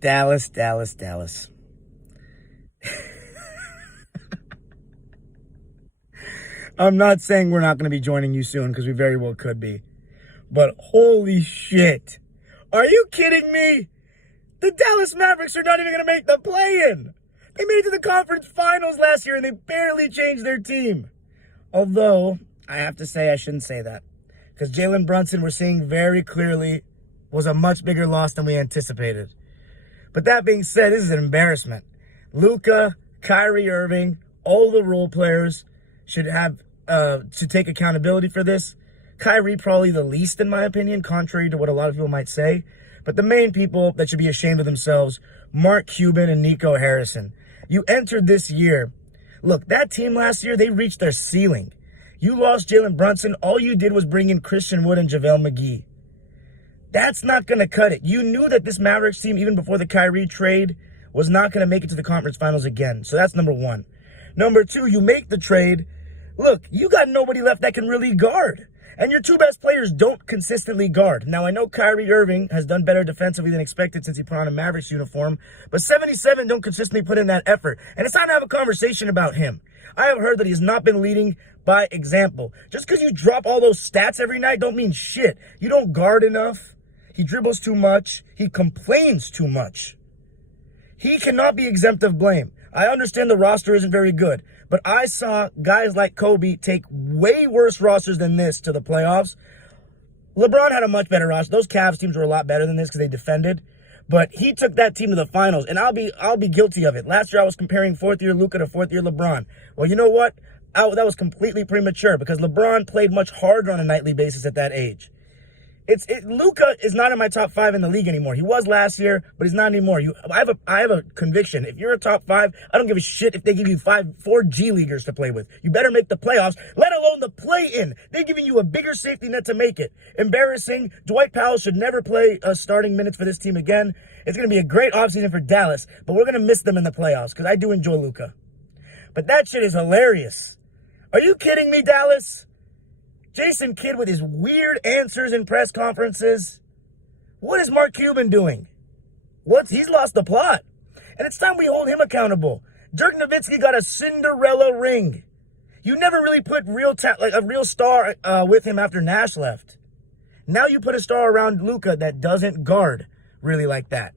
Dallas. I'm not saying we're not going to be joining you soon, because we very well could be. But holy shit. Are you kidding me? The Dallas Mavericks are not even going to make the play-in. They made it to the conference finals last year, and they barely changed their team. Although, I have to say I shouldn't say that. Because Jalen Brunson, we're seeing very clearly, was a much bigger loss than we anticipated. But that being said, this is an embarrassment. Luka, Kyrie Irving, all the role players should have to take accountability for this. Kyrie probably the least, in my opinion, contrary to what a lot of people might say. But the main people that should be ashamed of themselves, Mark Cuban and Nico Harrison. You entered this year. Look, that team last year, they reached their ceiling. You lost Jalen Brunson. All you did was bring in Christian Wood and JaVale McGee. That's not going to cut it. You knew that this Mavericks team, even before the Kyrie trade, was not going to make it to the conference finals again. So that's number one. Number two, you make the trade. Look, you got nobody left that can really guard. And your two best players don't consistently guard. Now, I know Kyrie Irving has done better defensively than expected since he put on a Mavericks uniform, but 77 don't consistently put in that effort. And it's time to have a conversation about him. I have heard that he has not been leading by example. Just because you drop all those stats every night don't mean shit. You don't guard enough. He dribbles too much. He complains too much. He cannot be exempt of blame. I understand the roster isn't very good, but I saw guys like Kobe take way worse rosters than this to the playoffs. LeBron had a much better roster. Those Cavs teams were a lot better than this because they defended, but he took that team to the finals, and I'll be guilty of it. Last year I was comparing fourth-year Luka to fourth-year LeBron. Well, you know what? That was completely premature because LeBron played much harder on a nightly basis at that age. Luka is not in my top 5 in the league anymore. He was last year, but he's not anymore. I have a conviction. If you're a top 5, I don't give a shit if they give you 4 G Leaguers to play with. You better make the playoffs, let alone the play-in. They're giving you a bigger safety net to make it. Embarrassing. Dwight Powell should never play starting minutes for this team again. It's going to be a great offseason for Dallas, but we're going to miss them in the playoffs because I do enjoy Luka. But that shit is hilarious. Are you kidding me, Dallas? Jason Kidd with his weird answers in press conferences. What is Mark Cuban doing? He's lost the plot. And it's time we hold him accountable. Dirk Nowitzki got a Cinderella ring. You never really put a real star with him after Nash left. Now you put a star around Luka that doesn't guard really like that.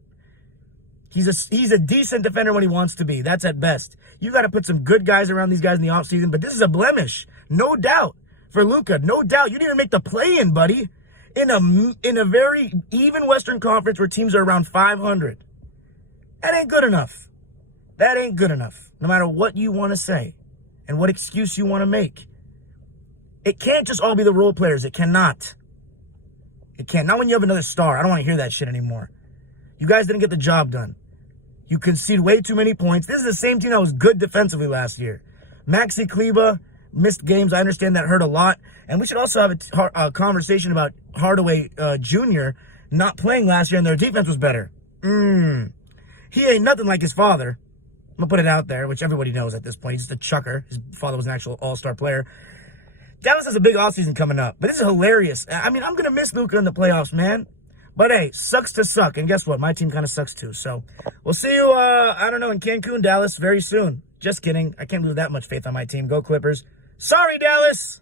He's a decent defender when he wants to be. That's at best. You got to put some good guys around these guys in the offseason, but this is a blemish. No doubt. For Luka, no doubt. You didn't even make the play-in, buddy. In a very even Western Conference where teams are around 500. That ain't good enough. That ain't good enough. No matter what you want to say and what excuse you want to make. It can't just all be the role players. It cannot. It can't. Not when you have another star. I don't want to hear that shit anymore. You guys didn't get the job done. You concede way too many points. This is the same team that was good defensively last year. Maxi Kleber missed games. I understand that hurt a lot. And we should also have a conversation about Hardaway Jr. not playing last year and their defense was better. He ain't nothing like his father. I'm going to put it out there, which everybody knows at this point. He's just a chucker. His father was an actual all-star player. Dallas has a big offseason coming up. But this is hilarious. I mean, I'm going to miss Luka in the playoffs, man. But hey, sucks to suck. And guess what? My team kind of sucks too. So we'll see you, I don't know, in Cancun, Dallas very soon. Just kidding. I can't lose that much faith on my team. Go Clippers. Sorry, Dallas.